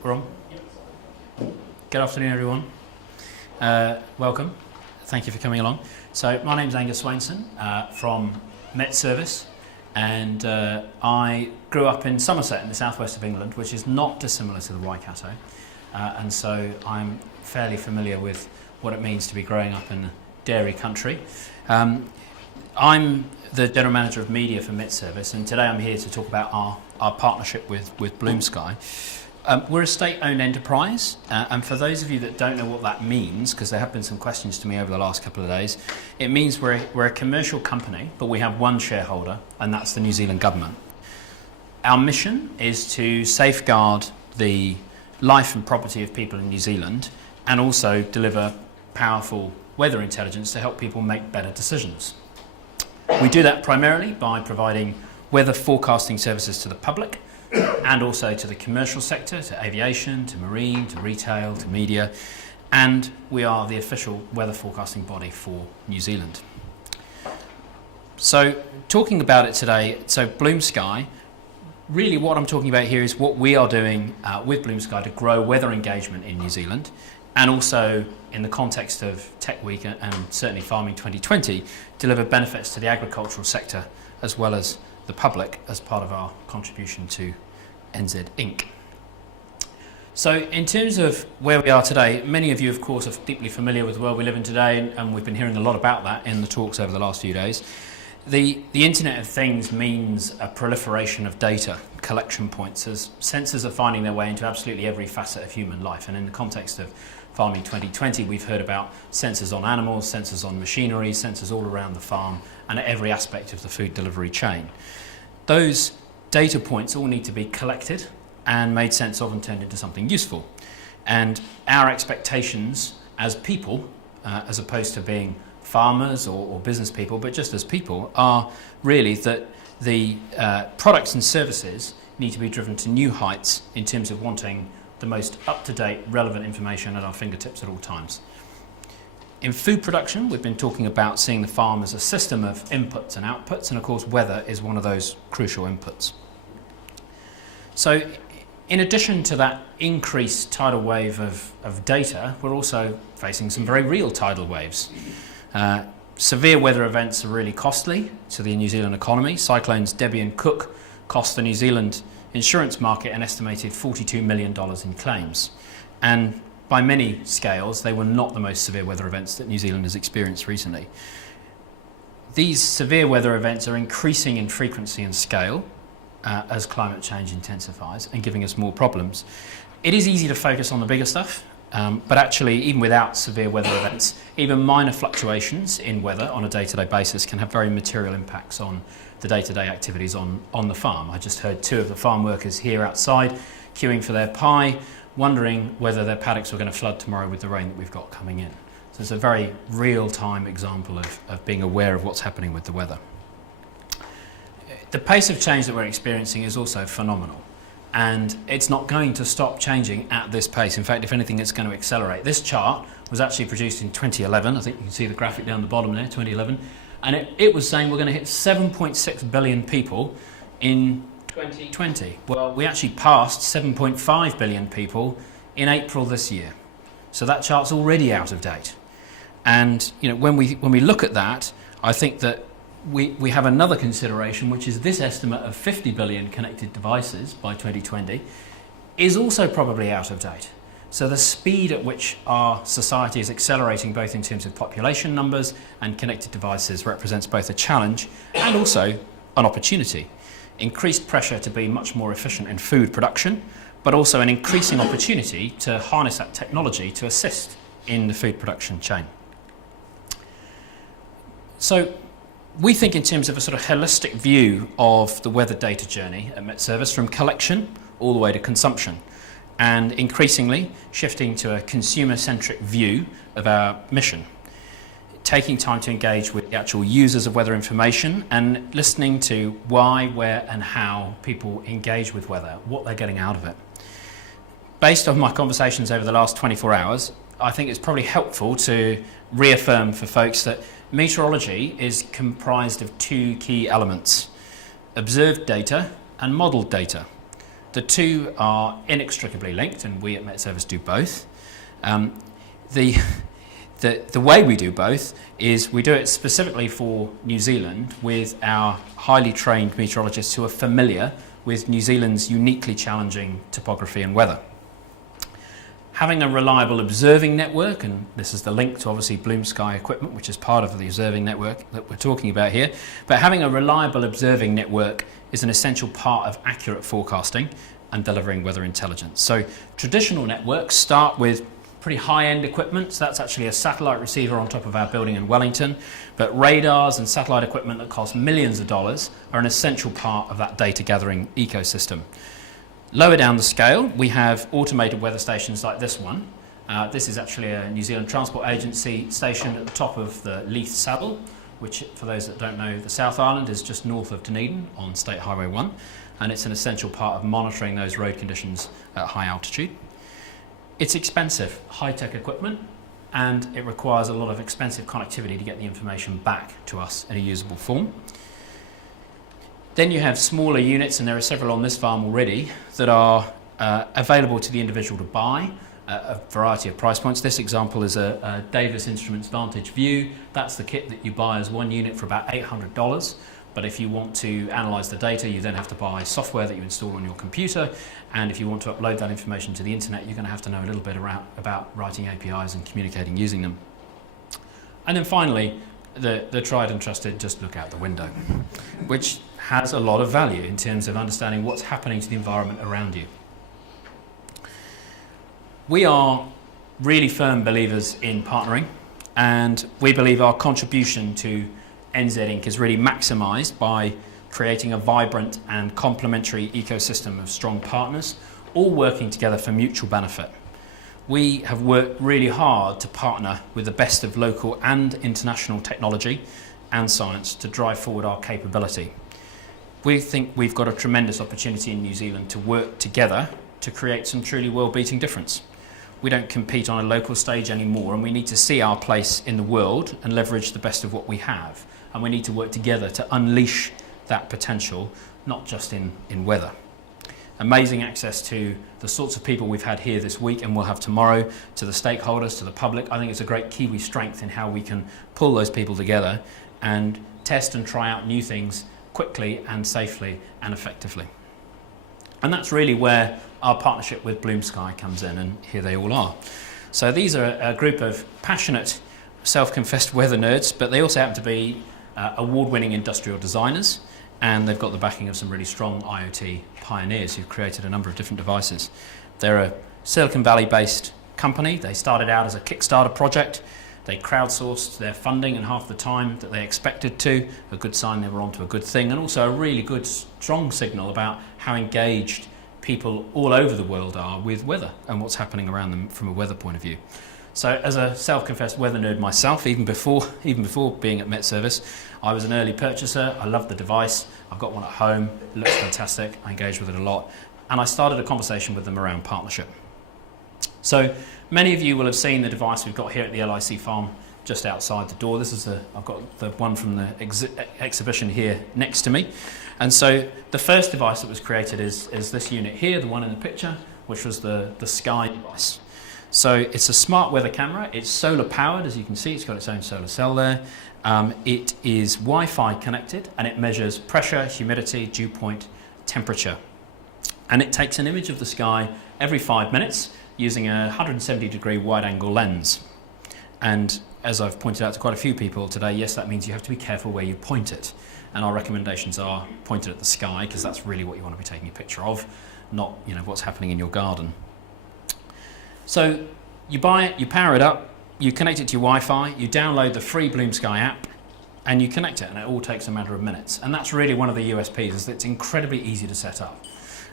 We're on. Good afternoon, everyone. Welcome. Thank you for coming along. So my name's Angus Swainson from MetService, and I grew up in Somerset in the southwest of England, which is not dissimilar to the Waikato, and so I'm fairly familiar with what it means to be growing up in dairy country. I'm the General Manager of Media for MetService, and today I'm here to talk about our partnership with Bloomsky. We're a state-owned enterprise, and for those of you that don't know what that means, because there have been some questions to me over the last couple of days, it means we're a commercial company, but we have one shareholder, and that's the New Zealand government. Our mission is to safeguard the life and property of people in New Zealand, and also deliver powerful weather intelligence to help people make better decisions. We do that primarily by providing weather forecasting services to the public, and also to the commercial sector, to aviation, to marine, to retail, to media, and we are the official weather forecasting body for New Zealand. So talking about it today, so Bloomsky, really what I'm talking about here is what we are doing with Bloomsky to grow weather engagement in New Zealand, and also in the context of Tech Week and certainly Farming 2020, deliver benefits to the agricultural sector as well as the public as part of our contribution to NZ Inc. So in terms of where we are today, many of you of course are deeply familiar with the world we live in today, and we've been hearing a lot about that in the talks over the last few days. The Internet of Things means a proliferation of data collection points as sensors are finding their way into absolutely every facet of human life, and in the context of Farming 2020 we've heard about sensors on animals, sensors on machinery, sensors all around the farm and at every aspect of the food delivery chain. Those data points all need to be collected and made sense of and turned into something useful. And our expectations as people, as opposed to being farmers or business people, but just as people, are really that the products and services need to be driven to new heights in terms of wanting the most up-to-date, relevant information at our fingertips at all times. In food production, we've been talking about seeing the farm as a system of inputs and outputs, and of course weather is one of those crucial inputs. So in addition to that increased tidal wave of data, we're also facing some very real tidal waves. Severe weather events are really costly to the New Zealand economy. Cyclones Debbie and Cook cost the New Zealand insurance market an estimated $42 million in claims. And by many scales, they were not the most severe weather events that New Zealand has experienced recently. These severe weather events are increasing in frequency and scale as climate change intensifies and giving us more problems. It is easy to focus on the bigger stuff, but actually, even without severe weather events, even minor fluctuations in weather on a day-to-day basis can have very material impacts on the day-to-day activities on the farm. I just heard two of the farm workers here outside queuing for their pie, wondering whether their paddocks were going to flood tomorrow with the rain that we've got coming in. So it's a very real-time example of being aware of what's happening with the weather. The pace of change that we're experiencing is also phenomenal, and it's not going to stop changing at this pace. In fact, if anything, it's going to accelerate. This chart was actually produced in 2011. I think you can see the graphic down the bottom there, 2011. And it was saying we're going to hit 7.6 billion people in 2020. Well, we actually passed 7.5 billion people in April this year. So that chart's already out of date. And you know, when we look at that, I think that we have another consideration, which is this estimate of 50 billion connected devices by 2020 is also probably out of date. So the speed at which our society is accelerating, both in terms of population numbers and connected devices, represents both a challenge and also an opportunity. Increased pressure to be much more efficient in food production, but also an increasing opportunity to harness that technology to assist in the food production chain. So we think in terms of a sort of holistic view of the weather data journey at MetService, from collection all the way to consumption, and increasingly shifting to a consumer-centric view of our mission, taking time to engage with the actual users of weather information and listening to why, where and how people engage with weather, what they're getting out of it. Based on my conversations over the last 24 hours, I think it's probably helpful to reaffirm for folks that meteorology is comprised of two key elements: observed data and modelled data. The two are inextricably linked, and we at MetService do both. The way we do both is we do it specifically for New Zealand with our highly trained meteorologists who are familiar with New Zealand's uniquely challenging topography and weather. Having a reliable observing network, and this is the link to obviously Bloomsky equipment, which is part of the observing network that we're talking about here, but having a reliable observing network is an essential part of accurate forecasting and delivering weather intelligence. So traditional networks start with pretty high-end equipment. So that's actually a satellite receiver on top of our building in Wellington, but radars and satellite equipment that cost millions of dollars are an essential part of that data gathering ecosystem. Lower down the scale, we have automated weather stations like this one. This is actually a New Zealand Transport Agency station at the top of the Leith Saddle, which, for those that don't know, the South Island is just north of Dunedin on State Highway 1, and it's an essential part of monitoring those road conditions at high altitude. It's expensive, high-tech equipment, and it requires a lot of expensive connectivity to get the information back to us in a usable form. Then you have smaller units, and there are several on this farm already, that are available to the individual to buy a variety of price points. This example is a Davis Instruments Vantage View. That's the kit that you buy as one unit for about $800. But if you want to analyse the data, you then have to buy software that you install on your computer. And if you want to upload that information to the internet, you're going to have to know a little bit about writing APIs and communicating using them. And then finally, the tried and trusted just look out the window, which has a lot of value in terms of understanding what's happening to the environment around you. We are really firm believers in partnering, and we believe our contribution to NZ Inc. is really maximised by creating a vibrant and complementary ecosystem of strong partners, all working together for mutual benefit. We have worked really hard to partner with the best of local and international technology and science to drive forward our capability. We think we've got a tremendous opportunity in New Zealand to work together to create some truly world-beating difference. We don't compete on a local stage anymore, and we need to see our place in the world and leverage the best of what we have. And we need to work together to unleash that potential, not just in weather. Amazing access to the sorts of people we've had here this week and we'll have tomorrow, to the stakeholders, to the public. I think it's a great Kiwi strength in how we can pull those people together and test and try out new things quickly and safely and effectively. And that's really where our partnership with Bloomsky comes in, and here they all are. So these are a group of passionate, self-confessed weather nerds, but they also happen to be award-winning industrial designers, and they've got the backing of some really strong IoT pioneers who've created a number of different devices. They're a Silicon Valley-based company. They started out as a Kickstarter project. They crowdsourced their funding in half the time that they expected to, a good sign they were onto a good thing, and also a really good, strong signal about how engaged people all over the world are with weather and what's happening around them from a weather point of view. So as a self-confessed weather nerd myself, even before being at MetService, I was an early purchaser. I loved the device. I've got one at home. It looks fantastic. I engage with it a lot. And I started a conversation with them around partnership. So many of you will have seen the device we've got here at the LIC farm just outside the door. This is I've got the one from the exhibition here next to me. And so the first device that was created is this unit here, the one in the picture, which was the Sky device. So it's a smart weather camera. It's solar powered, as you can see. It's got its own solar cell there. It is Wi-Fi connected, and it measures pressure, humidity, dew point, temperature. And it takes an image of the sky every 5 minutes using a 170-degree wide-angle lens. And as I've pointed out to quite a few people today, yes, that means you have to be careful where you point it. And our recommendations are pointed at the sky, because that's really what you want to be taking a picture of, not what's happening in your garden. So you buy it, you power it up, you connect it to your Wi-Fi, you download the free Bloomsky app, and you connect it, and it all takes a matter of minutes. And that's really one of the USPs, is that it's incredibly easy to set up.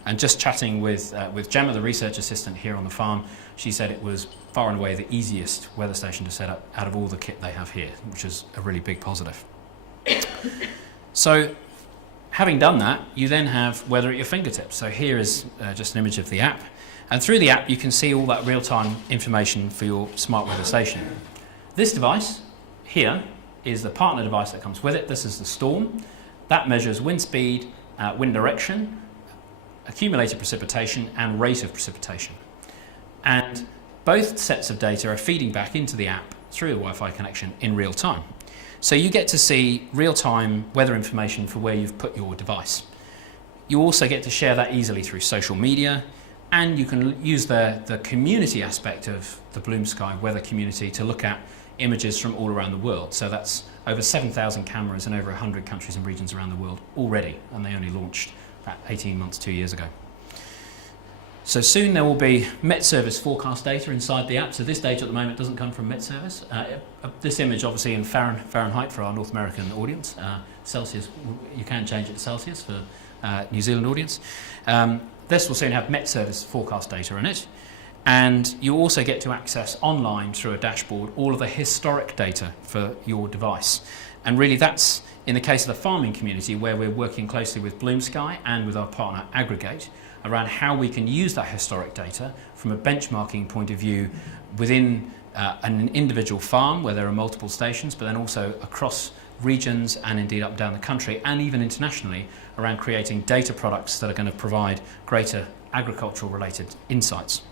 And just chatting with Gemma, the research assistant here on the farm, she said it was far and away the easiest weather station to set up out of all the kit they have here, which is a really big positive. So having done that, you then have weather at your fingertips. So here is just an image of the app. And through the app, you can see all that real-time information for your smart weather station. This device here is the partner device that comes with it. This is the Storm. That measures wind speed, wind direction, accumulated precipitation and rate of precipitation. And both sets of data are feeding back into the app through the Wi-Fi connection in real time. So you get to see real-time weather information for where you've put your device. You also get to share that easily through social media, and you can use the community aspect of the Bloomsky weather community to look at images from all around the world. So that's over 7,000 cameras in over 100 countries and regions around the world already, and they only launched about 18 months, 2 years ago. So soon there will be MetService forecast data inside the app. So this data at the moment doesn't come from MetService. This image obviously in Fahrenheit for our North American audience. Celsius, you can change it to Celsius for New Zealand audience. This will soon have MetService forecast data in it. And you also get to access online through a dashboard all of the historic data for your device. And really that's, in the case of the farming community, where we're working closely with Bloomsky and with our partner Aggregate around how we can use that historic data from a benchmarking point of view within an individual farm where there are multiple stations, but then also across regions and indeed up and down the country and even internationally around creating data products that are going to provide greater agricultural related insights.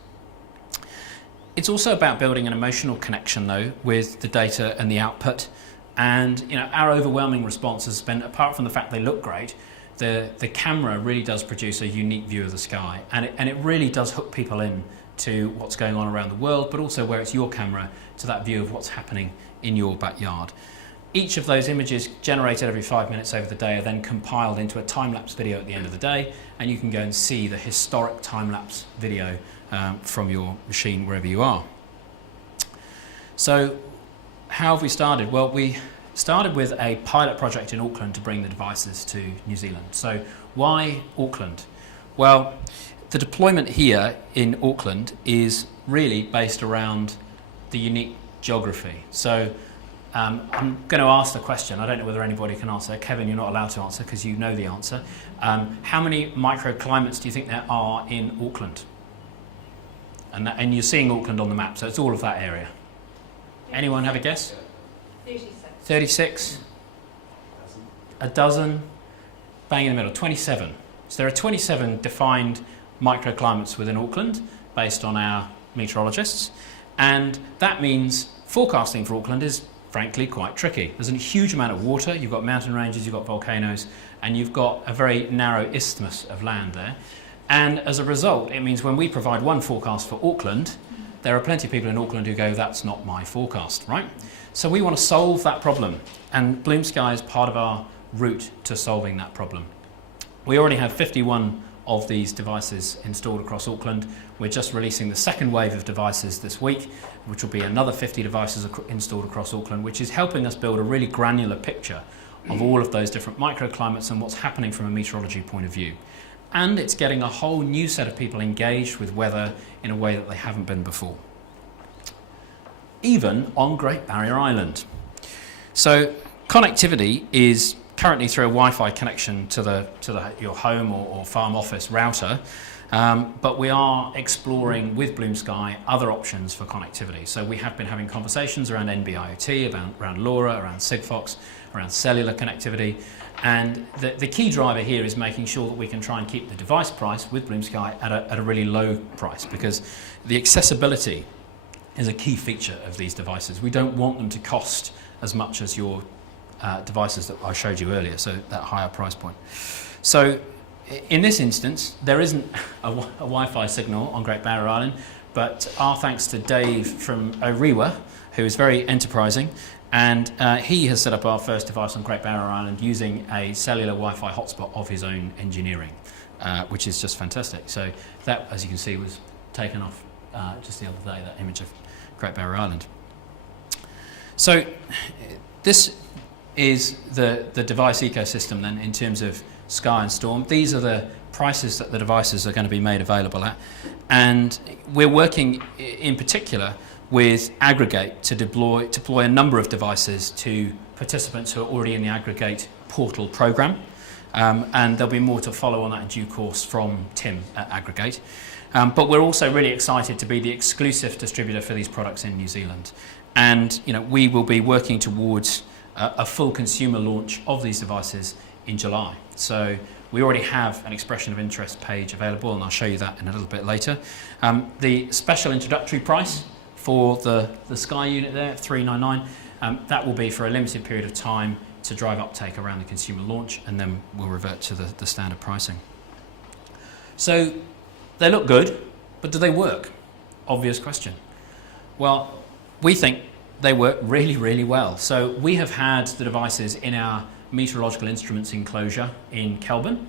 It's also about building an emotional connection though with the data and the output, and our overwhelming response has been, apart from the fact they look great, the camera really does produce a unique view of the sky, and it really does hook people in to what's going on around the world, but also where it's your camera to that view of what's happening in your backyard. Each of those images generated every 5 minutes over the day are then compiled into a time-lapse video at the end of the day, and you can go and see the historic time-lapse video from your machine wherever you are. So how have we started? Well, we started with a pilot project in Auckland to bring the devices to New Zealand. So why Auckland? Well, the deployment here in Auckland is really based around the unique geography. So I'm going to ask the question. I don't know whether anybody can answer. Kevin, you're not allowed to answer because you know the answer. How many microclimates do you think there are in Auckland? And you're seeing Auckland on the map, so it's all of that area. Anyone have a guess? 36. 36? A dozen? Bang in the middle, 27. So there are 27 defined microclimates within Auckland based on our meteorologists, and that means forecasting for Auckland is frankly quite tricky. There's a huge amount of water, you've got mountain ranges, you've got volcanoes, and you've got a very narrow isthmus of land there. And as a result, it means when we provide one forecast for Auckland, there are plenty of people in Auckland who go, that's not my forecast, right? So we want to solve that problem, and Bloomsky is part of our route to solving that problem. We already have 51 of these devices installed across Auckland. We're just releasing the second wave of devices this week, which will be another 50 devices installed across Auckland, which is helping us build a really granular picture of all of those different microclimates and what's happening from a meteorology point of view. And it's getting a whole new set of people engaged with weather in a way that they haven't been before, even on Great Barrier Island. So connectivity is currently through a Wi-Fi connection to your home or farm office router, but we are exploring with Bloomsky other options for connectivity. So we have been having conversations around NB-IoT, around LoRa, around Sigfox, around cellular connectivity, and the key driver here is making sure that we can try and keep the device price with Bloomsky at a really low price, because the accessibility is a key feature of these devices. We don't want them to cost as much as your devices that I showed you earlier, so that higher price point. So in this instance, there isn't a Wi-Fi signal on Great Barrier Island, but our thanks to Dave from Orewa, who is very enterprising, and he has set up our first device on Great Barrier Island using a cellular Wi-Fi hotspot of his own engineering, which is just fantastic. So that, as you can see, was taken off just the other day, that image of Great Barrier Island. So this is the device ecosystem then in terms of Sky and Storm. These are the prices that the devices are going to be made available at, and we're working in particular with Aggregate to deploy a number of devices to participants who are already in the Aggregate portal program, and there'll be more to follow on that in due course from Tim at Aggregate. But we're also really excited to be the exclusive distributor for these products in New Zealand, and we will be working towards a full consumer launch of these devices in July. So We already have an expression of interest page available, and I'll show you that in a little bit later. The special introductory price for the Sky unit there, $399, that will be for a limited period of time to drive uptake around the consumer launch, and then we'll revert to the standard pricing. So they look good, but do they work? Obvious question. Well, we think they work really, really well. So we have had the devices in our meteorological instruments enclosure in Kelburn,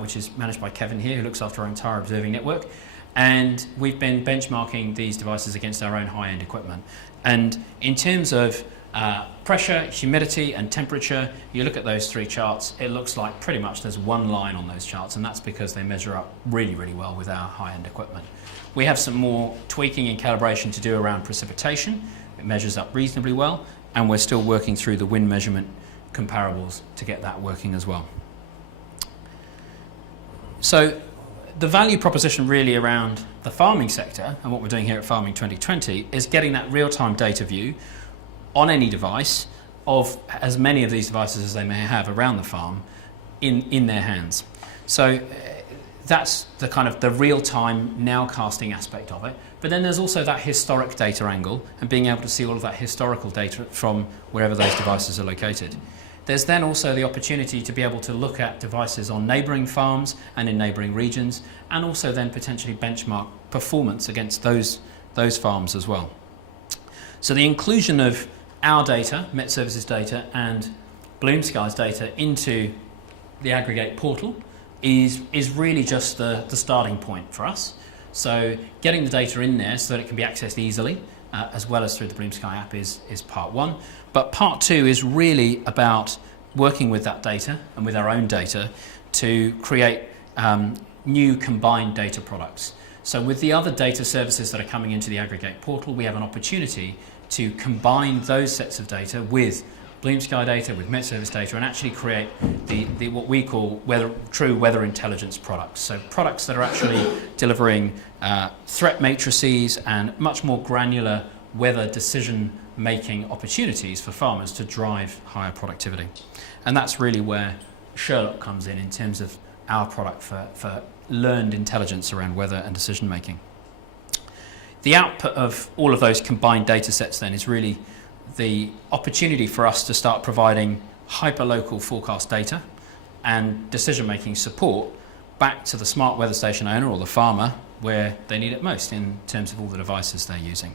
which is managed by Kevin here, who looks after our entire observing network. And we've been benchmarking these devices against our own high-end equipment. And in terms of pressure, humidity, and temperature, you look at those three charts, it looks like pretty much there's one line on those charts, and that's because they measure up really, really well with our high-end equipment. We have some more tweaking and calibration to do around precipitation. It measures up reasonably well, and we're still working through the wind measurement comparables to get that working as well. So the value proposition really around the farming sector and what we're doing here at Farming 2020 is getting that real-time data view on any device of as many of these devices as they may have around the farm in their hands. So that's the kind of the real-time nowcasting aspect of it. But then there's also that historic data angle and being able to see all of that historical data from wherever those devices are located. There's then also the opportunity to be able to look at devices on neighbouring farms and in neighbouring regions, and also then potentially benchmark performance against those farms as well. So the inclusion of our data, MetService's data, and Bloomsky's data into the aggregate portal is really just the starting point for us. So getting the data in there so that it can be accessed easily, as well as through the Bloomsky app is part one. But part two is really about working with that data and with our own data to create new combined data products. So with the other data services that are coming into the aggregate portal, we have an opportunity to combine those sets of data with Bloomsky data, with MetService data, and actually create the what we call true weather intelligence products. So products that are actually delivering threat matrices and much more granular weather decision-making opportunities for farmers to drive higher productivity. And that's really where Sherlock comes in terms of our product for learned intelligence around weather and decision-making. The output of all of those combined data sets then is really the opportunity for us to start providing hyperlocal forecast data and decision-making support back to the smart weather station owner or the farmer where they need it most in terms of all the devices they're using.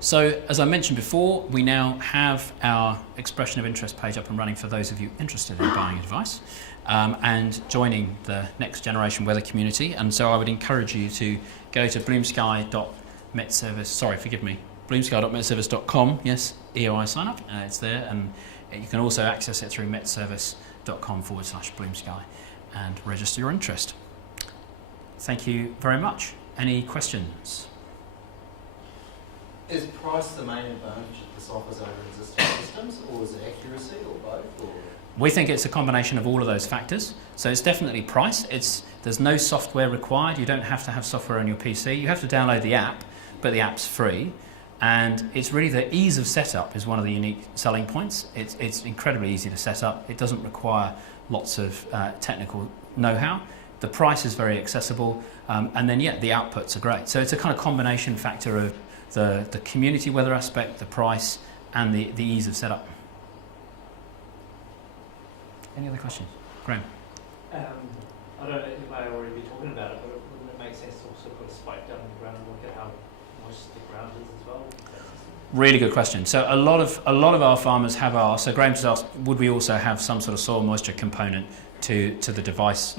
So, as I mentioned before, we now have our expression of interest page up and running for those of you interested in buying a device and joining the next generation weather community. And so I would encourage you to go to bloomsky.metservice.com, yes, EOI sign up, it's there, and you can also access it through metservice.com/Bloomsky and register your interest. Thank you very much. Any questions? Is price the main advantage that this offers over existing systems, or is it accuracy, or both? Or? We think it's a combination of all of those factors. So it's definitely price. There's no software required. You don't have to have software on your PC. You have to download the app, but the app's free. And it's really the ease of setup is one of the unique selling points. It's incredibly easy to set up. It doesn't require lots of technical know-how. The price is very accessible, and then the outputs are great. So it's a kind of combination factor of the community weather aspect, the price, and the ease of setup. Any other questions? Graham? I don't know if I already be talking about it, but wouldn't it make sense to also put a spike down in the ground and look at how moist the ground is as well? Really good question. So a lot of our farmers have asked. So Graham just asked, would we also have some sort of soil moisture component to the device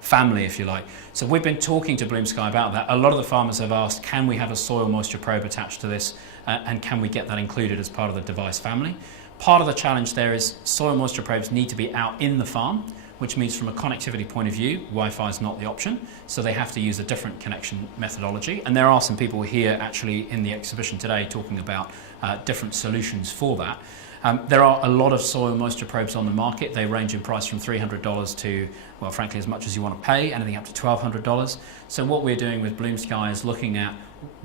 family, if you like? So we've been talking to Bloomsky about that. A lot of the farmers have asked, can we have a soil moisture probe attached to this, and can we get that included as part of the device family? Part of the challenge there is soil moisture probes need to be out in the farm, which means from a connectivity point of view, Wi-Fi is not the option, so they have to use a different connection methodology. And there are some people here actually in the exhibition today talking about different solutions for that. There are a lot of soil moisture probes on the market. They range in price from $300 to, well, frankly, as much as you want to pay, anything up to $1,200. So what we're doing with Bloomsky is looking at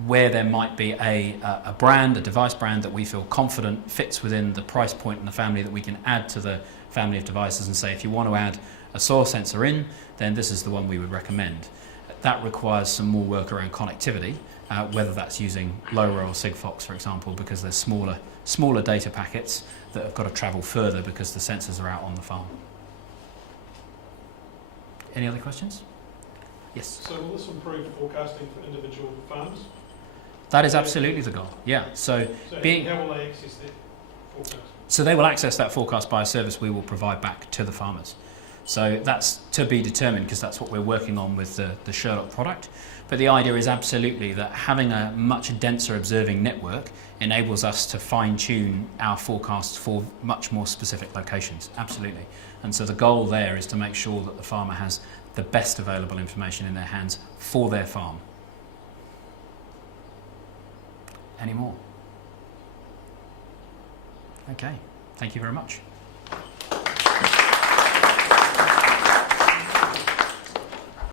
where there might be a brand, a device brand that we feel confident fits within the price point and the family that we can add to the family of devices and say, if you want to add a soil sensor in, then this is the one we would recommend. That requires some more work around connectivity, whether that's using LoRa or Sigfox, for example, because there's smaller data packets that have got to travel further because the sensors are out on the farm. Any other questions? Yes. So will this improve forecasting for individual farms? That is absolutely the goal. Yeah. So So being how will they access that forecast? So they will access that forecast by a service we will provide back to the farmers. So that's to be determined because that's what we're working on with the Sherlock product. But the idea is absolutely that having a much denser observing network enables us to fine-tune our forecasts for much more specific locations. Absolutely. And so the goal there is to make sure that the farmer has the best available information in their hands for their farm. Any more? Okay, thank you very much.